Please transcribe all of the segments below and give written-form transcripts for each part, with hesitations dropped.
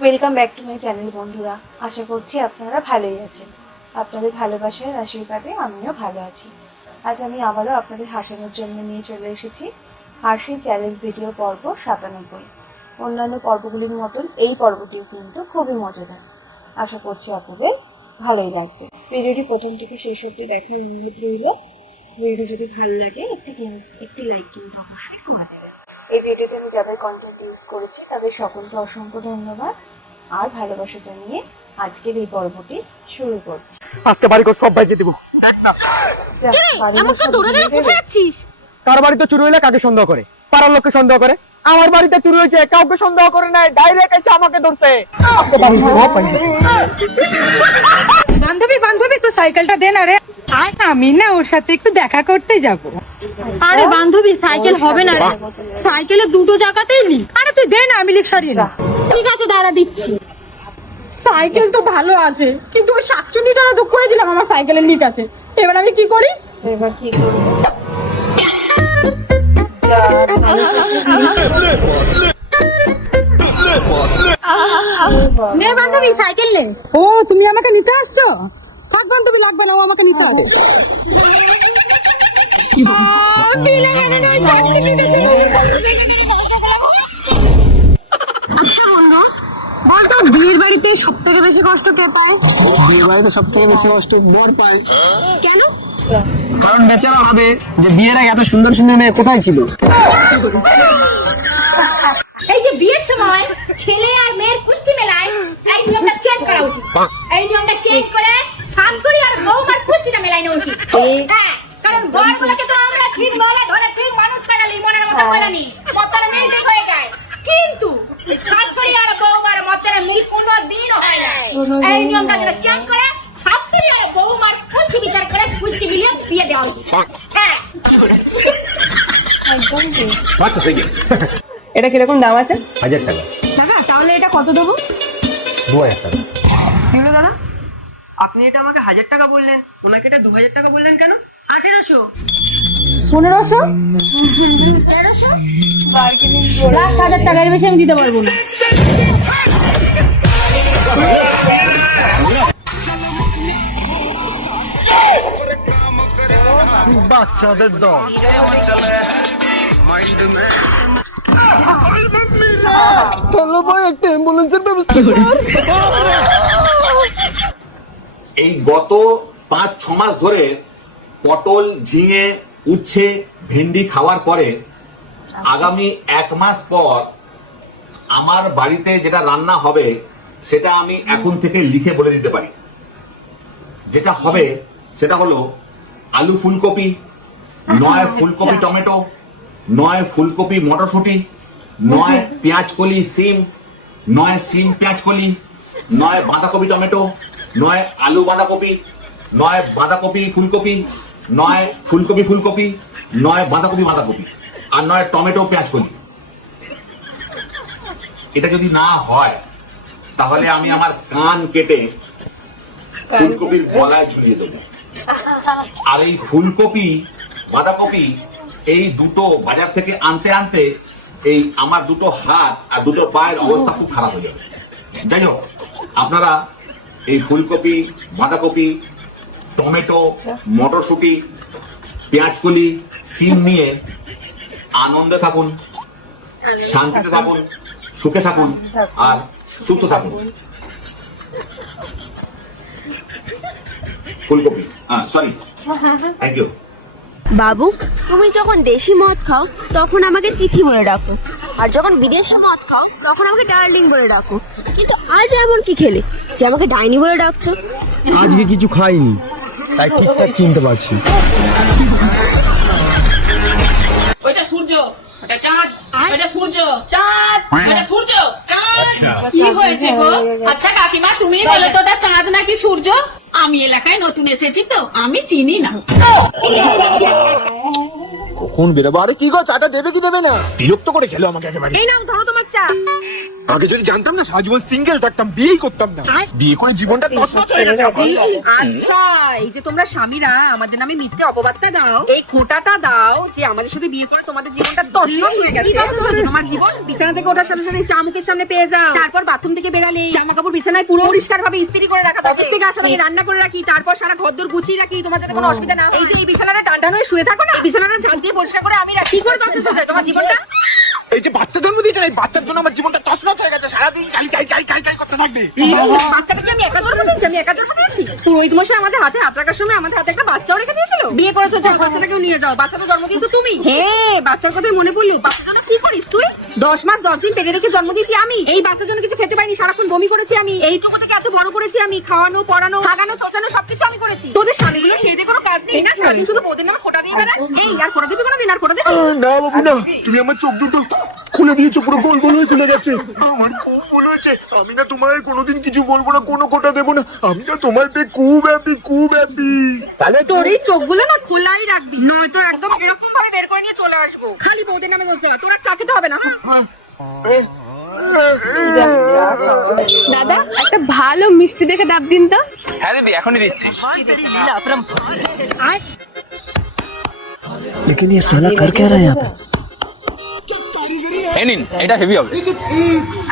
Welcome back to my channel বন্ধুরা। আশা করছি আপনারা ভালোই আছেন। আপনাদের ভালোবাসার আশীর্বাদে আমিও ভালো আছি। আজ আমি আবারও আপনাদের হাসানোর জন্য নিয়ে চলে এসেছি হাসি চ্যালেঞ্জ ভিডিও পর্ব 97। অন্যান্য পর্বগুলির মতন এই পর্বটিও কিন্তু খুবই মজাদার। আশা করছি আপনাদের ভালোই লাগবে। ভিডিওটি প্রথম থেকে শেষ অবধি দেখার অনুরোধ রইল। ভিডিও যদি ভালো লাগে একটি লাইক কিন্তু অবশ্যই করে দেবেন। এই ভিডিওতে আমি যাদের কন্টেন্ট ইউজ করেছি তাদের সকলকে অসংখ্য ধন্যবাদ আর ভালোবাসা জানিয়ে আজকের এই পর্বটি শুরু করছি। আজকে বাড়ি সব বাইকে দিব। কার বাড়িতে চুরি হইলে কাকে সন্দেহ করে? পাড়ার লোককে সন্দেহ করে। আমার বাড়িতে চুরি হয়েছে, কাউকে সন্দেহ করে নাই, ডাইরেক্ট এসে আমাকে ধরছে। বান্ধবী তো সাইকেলটা দে না রে। আমি না ওর সাথে একটু দেখা করতে যাব। আরে বান্ধবী সাইকেল হবে না রে, সাইকেলে দুটো জায়গাতেই লিক। আরে তুই দে না, আমি লিক সারিয়ে না। ঠিক আছে দাঁড়া দিচ্ছি। সাইকেল তো ভালো আছে, কিন্তু ওই শাকচুনিটা তো করে দিলাম আমার সাইকেলের লিক আছে। এবার আমি কি করি? এবার কি করবো? নে বান্ধবী সাইকেল নে। ও তুমি আমাকে নিতে আসছো? থাক বান্ধবী, লাগবে না, ও আমাকে নিতে আসে। আচ্ছা বন্ধু, বলতো বিয়ের বাড়িতে সব থেকে বেশি কষ্ট কে পায়? বিয়ের বাড়িতে সব থেকে বেশি কষ্ট বর পায়। কেন? কারণ বেচারা ভাবে যে বিয়ের আগে এত সুন্দর সুন্দর মেয়ে কোথায় ছিল। এই যে বিয়ের সময় ছেলে আর মেয়ের কুষ্টি মেলায়, এই নিয়মটা চেঞ্জ করা উচিত। এই নিয়মটা চেঞ্জ করে শাশুড়ি আর বৌমার কুষ্টিটা মেলায় নেওয়া উচিত। হ্যাঁ, কারণ বরগুলোকে তো আমরা ঠিক নলে ধরে ঠিক মানুষ কাটালি মনের মতো করে নি, মতরে মিল ঠিক হয়ে যায়। কিন্তু শাশুড়ি আর বৌমার মতরে মিল কোনো দিন হয় না। এই নিয়মটা যেটা চেঞ্জ করে শাশুড়ি আর বৌমার কুষ্টি বিচার করে কুষ্টি মিলিয়ে বিয়ে দেওয়া উচিত। হ্যাঁ, এটা কিরকম দাম আছে? 1000 টাকা। টাকা তাহলে এটা কত দেবো? 2000 টাকা। কি হলো দাদা, আপনি এটা আমাকে 1000 টাকা বললেন, ওনাকে এটা 2000 টাকা বললেন কেন? 1800 1500 লাখ 1000 টাকার বেশি আমি দিতে পারবো না। বাচ্চাদের দল। চলো ভাই, একটা অ্যাম্বুলেন্সের ব্যবস্থা কর। এই গত 5-6 মাস ধরে পটল, ঝিঙে, উচ্ছে, ভেন্ডি খাওয়ার পরে আগামী 1 মাস পর আমার বাড়িতে যেটা রান্না হবে সেটা আমি এখন থেকে লিখে বলে দিতে পারি। যেটা হবে সেটা হলো আলু ফুলকপি, নয় ফুলকপি টমেটো, নয় ফুলকপি মটরশুঁটি, নয় পেঁয়াজ কলি সিম, নয় সিম পেঁয়াজ কলি, নয় বাঁধাকপি টমেটো, নয় আলু বাঁধাকপি, নয় বাঁধাকপি ফুলকপি, নয় ফুলকপি ফুলকপি, নয় বাঁধাকপি বাঁধাকপি, আর নয় টমেটো পেঁয়াজ কলি। এটা যদি না হয় তাহলে আমি আমার কান কেটে ফুলকপির গলায় ঝুলিয়ে দেবো। আর এই ফুলকপি বাঁধাকপি এই দুটো বাজার থেকে আনতে আনতে এই আমার দুটো হাত আর দুটো পায়ের অবস্থা খুব খারাপ হয়ে যাবে। যাই হোক, আপনারা এই ফুলকপি, বাঁধাকপি, টমেটো, মটরশুঁটি, পেঁয়াজকলি, সিম নিয়ে আনন্দে থাকুন, শান্তিতে থাকুন, সুখে থাকুন আর সুস্থ থাকুন। ফুলকপি, সরি, থ্যাংক ইউ। বাবু, তুমি যখন দেশি মদ খাও তখন আমাকে তিথি বলে ডাকো, আর যখন বিদেশি মদ খাও তখন আমাকে ডার্লিং বলে ডাকো। কিন্তু আজ এমন কি খেলে যে আমাকে ডাইনি বলে ডাকছো? আজকে কিছু খাইনি, তাই ঠিকঠাক চিনতে পারছি। ওটা সূর্য, ওটা চাঁদ, ওটা সূর্য, চাঁদ, ওটা সূর্য, চাঁদ। কি হয়েছে গো? আচ্ছা কাকিমা, তুমি বলো তো ওটা চাঁদ নাকি সূর্য? আমি এলাকায় নতুন এসেছি তো আমি চিনি না। কখন বেরোবো? আরে কি গো, চাটা দেবে কি দেবে না? বিরক্ত করে খেলো আমাকে একেবারে। এই নাও ধরো তোমার চা। আগে যদি জানতাম না সারা জীবন সিঙ্গেল থাকতাম, বিয়েই করতাম না। বিয়ে করে জীবনটা তছনছ হয়ে গেছে আমার। আচ্ছা, এই যে তোমরা স্বামীরা আমাদের নামে মিথ্যে অপবাদটা দাও, এই খোঁটাটা দাও যে আমাদের সাথে বিয়ে করে তোমাদের জীবনটা তছনছ হয়ে গেছে। তোমার জীবন বিছানা থেকে ওঠার সাথে সাথে চা মুখের সামনে পেয়ে যাও, তারপর বাথরুম থেকে বেরালে জামা কাপড় বিছানায় পুরো পরিষ্কার ভাবে ইস্ত্রি করে রাখা, অফিস থেকে আসার আগে রান্না করে রাখি, তারপর সারা ঘরদোর গুছিয়ে রাখি, তোমার যাতে কোনো অসুবিধা না হয়। এই যে এই বিছানাটা টান হয়ে শুয়ে থাকো না, বিছানাটা ঝাঁট দিয়ে পরিষ্কার করে আমি রাখি, কি করে তছনছ হয়ে যায় তোমার জীবনটা? এই যে বাচ্চা জন্ম দিয়েছে, এই বাচ্চার জন্য আমার জীবনটা তছনছ হয়ে গেছে। সারাদিন কাই কাই কাই কাই কাই করতে থাকবে। বাচ্চাকে কি আমি একা জন্ম দিয়েছি? আমি একা জন্ম দিয়েছি? পুরোহিত মশাই আমাদের হাতে হাত রাখার সময় আমাদের হাতে একটা বাচ্চাও রেখে দিয়েছিল। বিয়ে করেছো, যাও বাচ্চাটাকেও নিয়ে যাও। বাচ্চাটা জন্ম দিয়েছো তুমি? হ্যাঁ, বাচ্চার কথা মনে পড়লো। বাচ্চার জন্য কি করিস তুই? 10 মাস 10 দিন পেটে রেখে জন্ম দিয়েছি আমি। এই বাচ্চার জন্য কিছু খেতে পারিনি, সারাক্ষণ বমি করেছি আমি। এইটুকু থেকে এত বড় করেছি আমি, খাওয়ানো পড়ানো খাগানো চোচানো সবকিছু আমি করেছি। তোদের স্বামীগুলো খেয়ে দিয়ে কোনো কাজ নেই না, সারাদিন শুধু বউদের নামে খোটা দিয়ে বেড়াস। এই আর খোটা দিবি কোনোদিন? আর খোটা দিবি? না বাবু না, তুমি আমার চোখ দুটো খুলে দিয়েছো, পুরো গোল গোল হয়ে খুলে গেছে। আমার খুব ভুল হয়েছে। আমি না তোমায় কোনোদিন কিছু বলবো না, কোনো কোটা দেবো না। আমি না তোমার পেয়ে খুব হ্যাপি, খুব হ্যাপি। তাহলে তোর এই চোখগুলো না খোলাই রাখবি, নয়তো একদম এরকম ভাবে বের করে নিয়ে চলে আসবো। খালি বউদের নামে বলতে হবে, তোর আর চা খেতে হবে না। দাদা একটা ভালো মিষ্টি দেখে ডাব দিন তো। হ্যাঁ দিদি, এখনই দিচ্ছি। लेकिन ये साला कर क्या रहा है यहाँ पे? এই নিন, এটা হেভি হবে।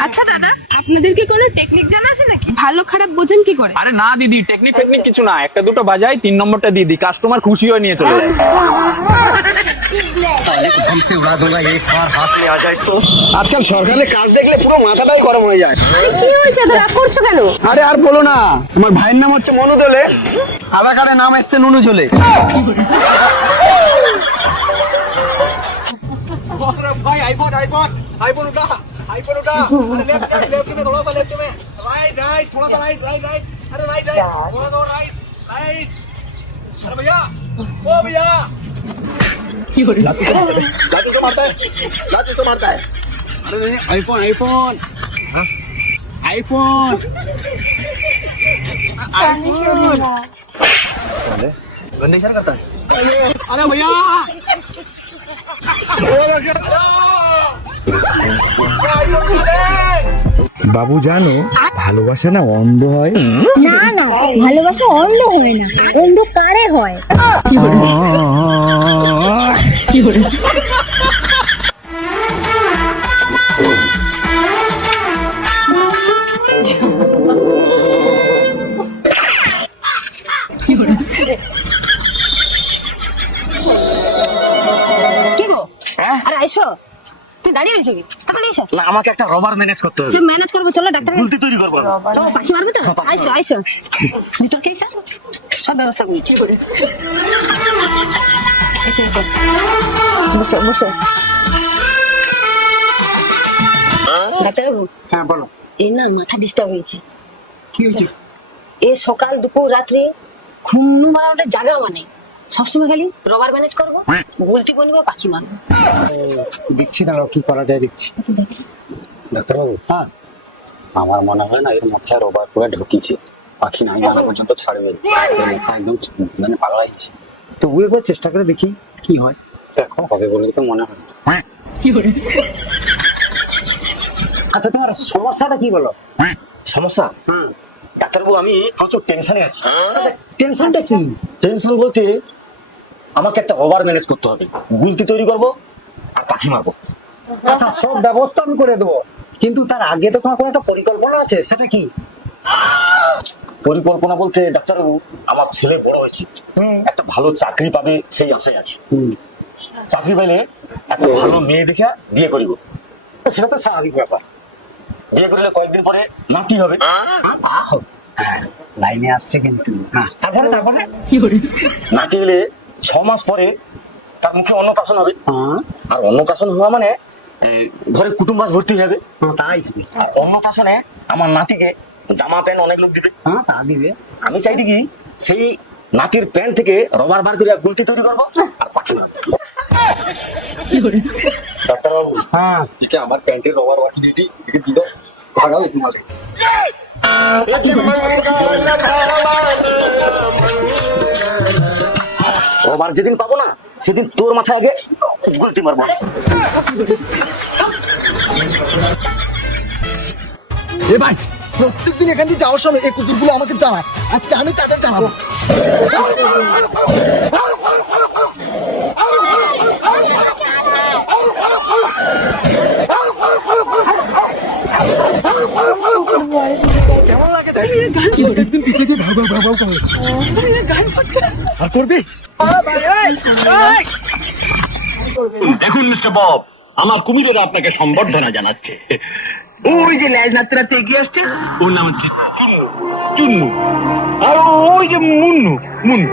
আচ্ছা দাদা, আপনাদের কি কোনো টেকনিক জানা আছে নাকি? ভালো খারাপ বোঝেন কি করে? আরে না দিদি, টেকনিক ফেকনিক কিছু না, একটা দুটো বাজাই, 3 নম্বরটা দিয়ে দিই, কাস্টমার খুশি হয়ে নিয়ে চলে যায়। আজকাল সরকারের কাজ দেখলে পুরো মাথাটাই গরম হয়ে যায়। কি হয়েছে, তো রাগ করছো কেন? আরে আর বলো না, আমার ভাইয়ের নাম হচ্ছে মনু দোলে, আধার কার্ডে নাম এসছে নুনু ঝোলে। भाई आईफोन आईफोन आईफोन उठा, आईफोन उठा। अरे लेफ्ट लेफ्ट में, थोड़ा सा लेफ्ट में, राइट राइट, थोड़ा सा राइट राइट राइट, अरे राइट राइट, थोड़ा सा राइट राइट। अरे भैया, ओ भैया, लातू से मारता है, लातू से मारता है। अरे नहीं, आईफोन आईफोन आईफोन आईफोन गंदे क्या करता है? अरे भैया, বাবু জানো ভালোবাসা না অন্ধ হয়? না না, ভালোবাসা অন্ধ হয় না, অন্ধ কারে হয়। কি গো? আরে আইসো, তুই দাঁড়িয়ে রয়েছো কি? তাড়াতাড়ি এসো। না, আমাকে একটা রবার ম্যানেজ করতে হবে, সে ম্যানেজ করবো, চলো ডাক্তার গুলতি তৈরি করবো। পাখি মারবে তো? আইসো আইসো, ভিতরকে এসো, সব ব্যবস্থা করি ঠিক করে। এসো এসো, বসো বসো। ডাক্তারবাবু। হ্যাঁ বলো, এই না মাথা ডিস্টার্ব হয়েছে। কি হয়েছে? এ সকাল দুপুর রাত্রে ঘুমনু মারানোটা জাগা মানে সবসময় খালি রবার ম্যানেজ করবো, গুলতি বনবো, পাখি মারবো। দেখছি দাঁড়াও কি করা যায় দেখছি। ডাক্তারবাবু, হ্যাঁ আমার মনে হয় না এর মাথায় রবার পুরো ঢুকিয়েছে, পাখি নাই জানা পর্যন্ত ছাড়বে, এর মাথা একদম মানে পাগলা হয়েছে। তো একবার চেষ্টা করে দেখি কি হয়। দেখো হবে বলে তো মনে হয়। আচ্ছা, তোমার সমস্যাটা কি বলো? সমস্যা? ডাক্তারবাবু, আমি প্রচুর টেনশনে আছি। টেনশনটা কি? টেনশন বলতে আমাকে একটা রবার ম্যানেজ করতে হবে, গুলতি তৈরি করবো আর পাখি মারবো। আচ্ছা সব ব্যবস্থা আমি করে দেবো, কিন্তু তার আগে তো তোমার কোনো একটা পরিকল্পনা আছে, সেটা কি? পরিকল্পনা বলতে ডাক্তারবাবু, আমার ছেলে বড় হয়েছে, একটা ভালো চাকরি পাবে সেই আশায় আছে। চাকরি পেলে একটা ভালো মেয়ে দেখে বিয়ে করিব। সেটা তো স্বাভাবিক ব্যাপার। বিয়ে করলে কয়েকদিন পরে নাতি হবে। লাইনে আসছে কিন্তু। হ্যাঁ, তারপরে তারপরে নাতি হলে 6 মাস পরে তার মুখে অন্নপ্রাশন হবে। হ্যাঁ, আর অন্নপ্রাশন হওয়া মানে ঘরে কুটুম্বাস ভর্তি হবে। তাই আর অন্নপ্রাশনে আমার নাতিকে জামা প্যান্ট অনেক লোক দিবে। হ্যাঁ তা দিবে। আমি চাইটি কি সেই নাতির প্যান্ট থেকে রবার বার করে গুলতি তৈরি করবো আর পাখি মারবো। ডাক্তারবাবু, হ্যাঁ একে আমার প্যান্টের রবার বাকি দিটি, একে দিল ভাগাও তোমাকে। রবার যেদিন পাবো না সেদিন তোর মাথায় আগে গুলতি মারবো। এ ভাই প্রত্যেকদিন এখান দিয়ে যাওয়ার সময় এই কুকুরগুলো আমাকে জ্বালায়, আজকে আমি তাদের জ্বালাবো। কেমন লাগে দেখ, প্রত্যেকদিন পিছিয়ে দিয়ে ভাও ভাও ভাও করে আর করবি। দেখুন মিস্টার বব, আমার কুমিরেরা আপনাকে সম্বর্ধনা জানাচ্ছে। ওই যে ল্যাজ নাড়তে নাড়তে এগিয়ে আসছে, ওর নাম হচ্ছে চুন্নু। আর ওই যে মুন্নু মুন্নু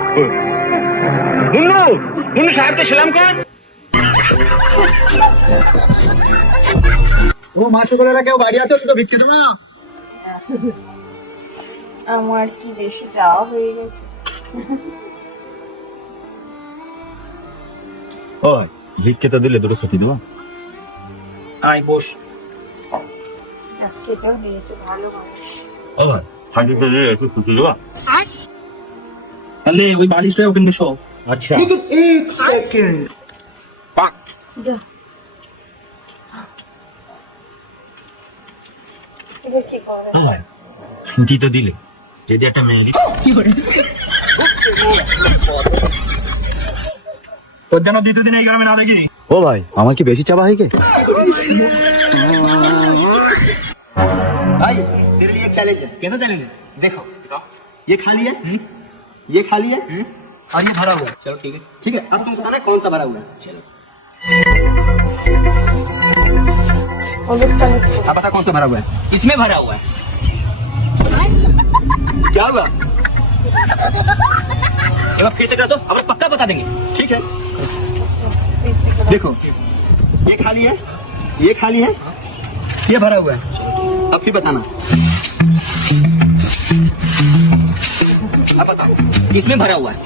মুন্নু মুন্নু সাহেবকে সালাম কর। ও মাসুকলেরা কেউ বাড়ি আসো, তো ভিক্ষে দেবো। আমার কি বেশি যাওয়া হয়ে গেছে। ও ভিক্ষে তো দিলে দুটো সত্যি দেবো। আয় বস। খেতেও দিয়েছে, ভালো মানুষ। ও সাইকেল দিয়ে একটু খুশি দেবো। তাহলে ওই বালিশটা ওখানে শো। আচ্ছা এক সেকেন্ড। যা। এবার কি করে? ছুটি তো দিলে, যদি একটা মেয়ে দিত। ওর জন্য দ্বিতীয় দিন এই গ্রামে না দেখিনি। ও ভাই আমার কি বেশি চাবা হয়ে গে? भाई तेरे लिए एक चैलेंज है। कैसा चैलेंज है? देखो ये खाली है, ये खाली है और ये भरा हुआ है। चलो ठीक है, ठीक है। अब तुम बताना कौन सा भरा हुआ है। चलो अब बता कौन सा भरा हुआ है। इसमें भरा हुआ है। क्या हुआ? एक बार फिर से करा दो, अब पक्का बता देंगे। ठीक है देखो ये खाली है, ये खाली है, ये भरा हुआ है। अब फिर बताना। अब बताओ इसमें भरा हुआ है।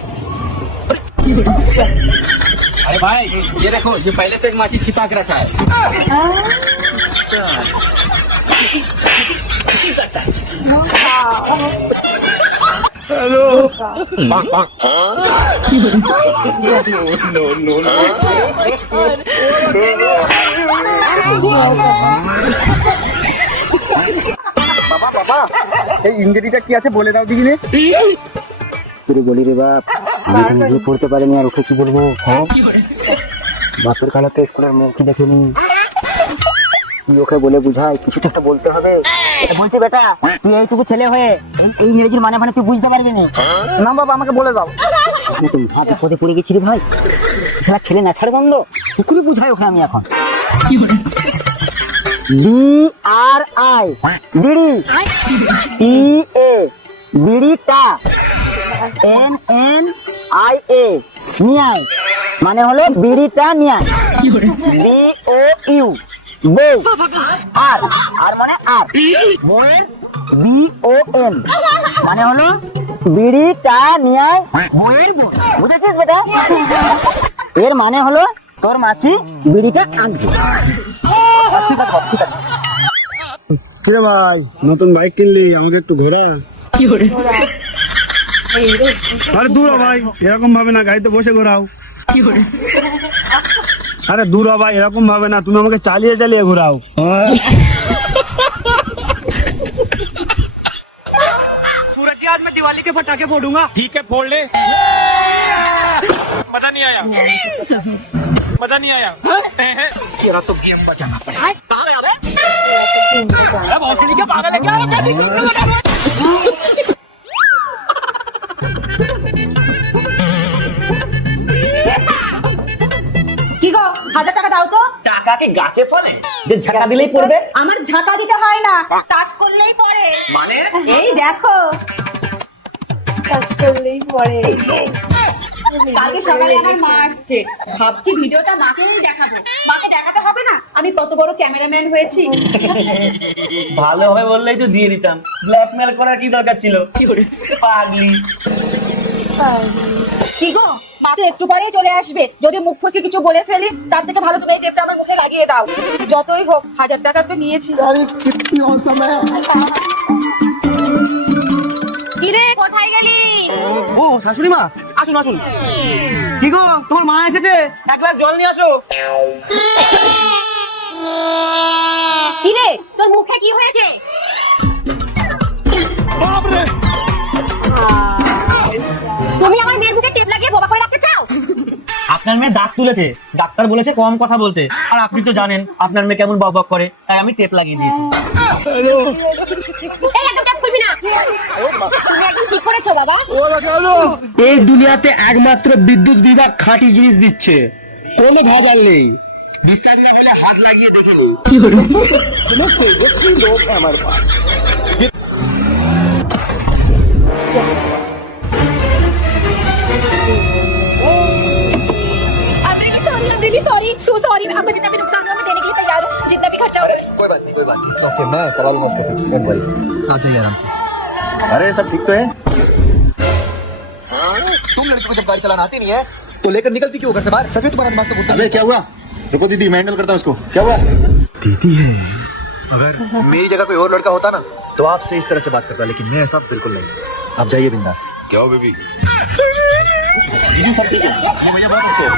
अरे भाई ये देखो, ये पहले से एक माची छिपा के रखा है। हेलो বাবা বাবা এই ইঞ্জুরিটা কি আছে বলে দাও দিদি। তোরে বলি রে বাপ, আমি তো নিজে পড়তে পারিনি, আর ওকে কি বলবো? বাপের খালাতে স্কুলের মুখ দেখেনি, তুই ওকে বলে বুঝাই, কিছু তো একটা বলতে হবে। বলছি বেটা, তুই এইটুকু ছেলে হয়ে এই ইংরেজির মানে মানে তুই বুঝতে পারবি না। না বাবা আমাকে বলে দাও। হাতে পথে পড়ে গেছি রে ভাই, শালা ছেলে না ছাড় বন্ধ, পুকুরে বুঝাই ওকে আমি এখন। BRI বিড়ি, PA বিড়িটা, NNIA নিয়াই মানে হলো বিড়িটা নিয়াই, BOU বউ, আর আর মানে আর বউয়ের BON মানে হলো বিড়িটা নিয়াই বউয়ের বউ। বুঝেছিস বেটা? এর মানে হলো তোর মাসি বিড়িটা আনবে। ঠিক আছে ঠিক আছে। কিরে ভাই নতুন বাইক কিনলি, আমাকে একটু ঘোরা। আরে দূর হ ভাই, এরকম ভাবে না, গাড়িতে বসে ঘোরাও। আরে দূর হ ভাই, এরকম ভাবে না, তুমি আমাকে চালিয়ে চালিয়ে ঘোরাও। सूरज जी आज मैं दिवाली के पटाखे फोड़ूंगा। ठीक है फोड़ ले। मजा नहीं आया, मजा नहीं आया। तेरा तो गेम बचाना पड़ेगा। भोसड़ी के पागल है क्या? কি গো 1000 টাকা দাও তো। টাকা কি গাছে ফলে যে ঝাঁকা দিলেই পড়বে? আমার ঝাঁকা দিতে হয় না, কাজ করলেই পড়ে। মানে এই দেখো কাজ করলেই পরে। কালকে সকালে আমার মা আসছে, ভাবছি ভিডিওটা মাকেই দেখাবো। মাকে দেখাতে হবে না আমি কত বড় ক্যামেরাম্যান হয়েছি। ভালো হবে বললেই তো দিয়ে দিতাম, ব্ল্যাকমেল করার কি দরকার ছিল? পাগলি। কি গো মা তো একটু পরেই চলে আসবে, যদি মুখ ফসকে কিছু বলে ফেলি তার থেকে ভালো তুমি এই টেপটা আমার মুখে লাগিয়ে দাও। যতই হোক 1000 টাকা তো নিয়েছি। কিরে কোথায় গেলি? ও শাশুড়ি মা, আসুন আসুন। কি গো তোমার মা এসেছে, এক গ্লাস জল নিয়ে আসো। কিরে তোর মুখে কি হয়েছে? মেয়ে দাঁত তুলেছে, ডাক্তার বলেছে কম কথা বলতে, আর আপনি তো জানেন আপনার মেয়ে কেমন বক বক করে, তাই আমি টেপ লাগিয়ে দিয়েছি। এই একদম ট্যাপ খুলবি না। তুমি একদম ঠিক করেছো বাবা। এই দুনিয়াতে একমাত্র বিদ্যুৎ বিভাগ খাঁটি জিনিস দিচ্ছে, কোনো ভেজাল নেই। বিশ্বাস না হলে হাত লাগিয়ে দেখে নিন। কি হলো? দেখছি লোক আমার পাশ। I'm really sorry, so sorry. आपको जितना भी नुकसान हुआ मैं देने के लिए तैयार हूँ, जितना भी खर्चा होगा। कोई बात नहीं, इट्स ओके, मैं करवा लूंगा उसको फिक्स, डोंट वरी। आप जाइए आराम से। अरे सब ठीक तो है? तुम लड़की को जब गाड़ी चलाना आती नहीं है तो लेकर निकलती क्यों घर से बाहर? सच में तुम्हारा दिमाग तो फुटता है। अबे क्या हुआ? रुको दीदी, मैं हैंडल करता हूँ उसको। क्या हुआ? दीदी है, अगर मेरी जगह कोई और लड़का होता ना तो आपसे इस तरह से बात करता, लेकिन मैं ऐसा बिल्कुल नहीं। आप जाइए बिंदास। क्या हो बेबी? दीदी सब ठीक है, ये भैया बहुत अच्छे हैं।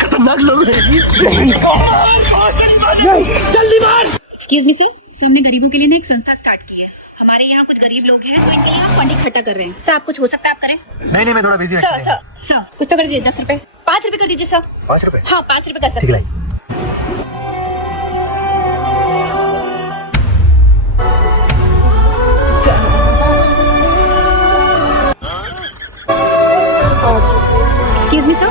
खतरनाक लोग हैं। एक्सक्यूज मी सर, हमने गरीबों के लिए ना एक संस्था स्टार्ट की है। हमारे यहाँ कुछ गरीब लोग हैं तो इनके लिए हम फंड इकट्ठा कर रहे हैं। सर आप कुछ हो सकता है आप करें? नहीं, मैं थोड़ा बिजी हूँ। सर कुछ तो कर दीजिए, 10 रुपए, 5 रुपए कर दीजिए सर। 5 रुपए? हाँ 5 रुपए कर सकते ठीक हैं। है। एक्सक्यूज मी सर,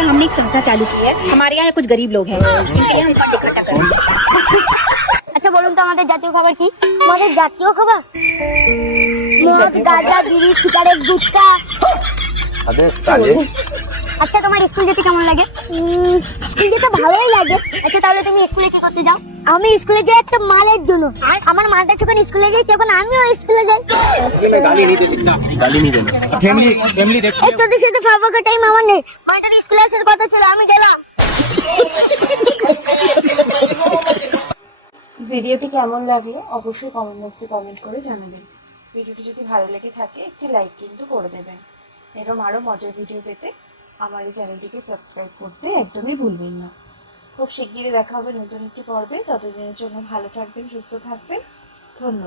हमने एक संस्था चालू की है। हमारे यहाँ कुछ गरीब लोग हैं, इनके लिए हम फंड इकट्ठा कर रहे हैं। আচ্ছা বলুন তো আমাদের জাতীয় খাবার কি? আমাদের জাতীয় খাবার মদ, গাঁজা, বিড়ি, সিগারেট, গুটখা। अबे साले, আচ্ছা তোমার স্কুল যেতে কেমন লাগে? স্কুল যেতে ভালোই লাগে। আচ্ছা তাহলে তুমি স্কুলে কি করতে যাও? আমি স্কুলে যাই একটা মালের জন্য। আমার মাটা যখন স্কুলে যায় তখন আমিও স্কুলে যাই। मैं गाली नहीं दे सकता, गाली नहीं देना। फैमिली देख। এই তোদের সাথে ফাঁকা টাইম আমার নেই। মাটার স্কুলে আসার কথা ছিল, আমি গেলাম। ভিডিওটি কেমন লাগলো অবশ্যই কমেন্ট বক্সে কমেন্ট করে জানাবেন। ভিডিওটি যদি ভালো লেগে থাকে একটি লাইক কিন্তু করে দেবেন। এরকম আরও মজার ভিডিও পেতে আমার এই চ্যানেলটিকে সাবস্ক্রাইব করতে একদমই ভুলবেন না। খুব শিগগিরই দেখা হবে নতুন একটি পর্বে। ততদিনের জন্য ভালো থাকবেন, সুস্থ থাকবেন। ধন্যবাদ।